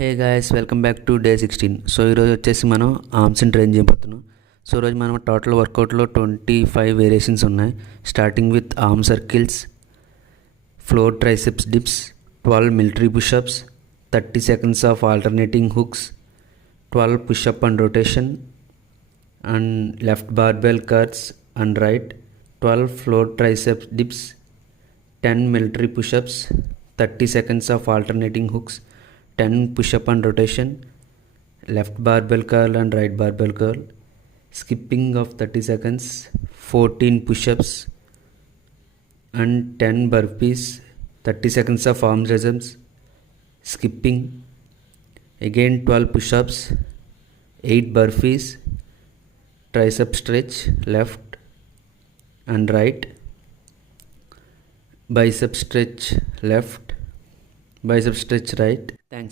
Hey guys, welcome back to day 16. So ఈరోజు వచ్చేసి మనం ఆర్మ్స్ని ట్రైన్ చేయబోతున్నాం. సో ఈరోజు మనం టోటల్ వర్కౌట్లో 25 వేరియేషన్స్ ఉన్నాయి. Starting with arm circles, floor triceps dips, 12 military pushups, 30 seconds of alternating hooks, 12 pushup and rotation and left barbell curls and right, 12 floor triceps dips, 10 military push-ups, 30 seconds of alternating hooks, 10 push-up and rotation, left barbell curl and right barbell curl, skipping of 30 seconds, 14 push-ups and 10 burpees, 30 seconds of arm raises, skipping, again 12 push-ups, 8 burpees, tricep stretch left and right, bicep stretch left, bicep stretch right. Thanks.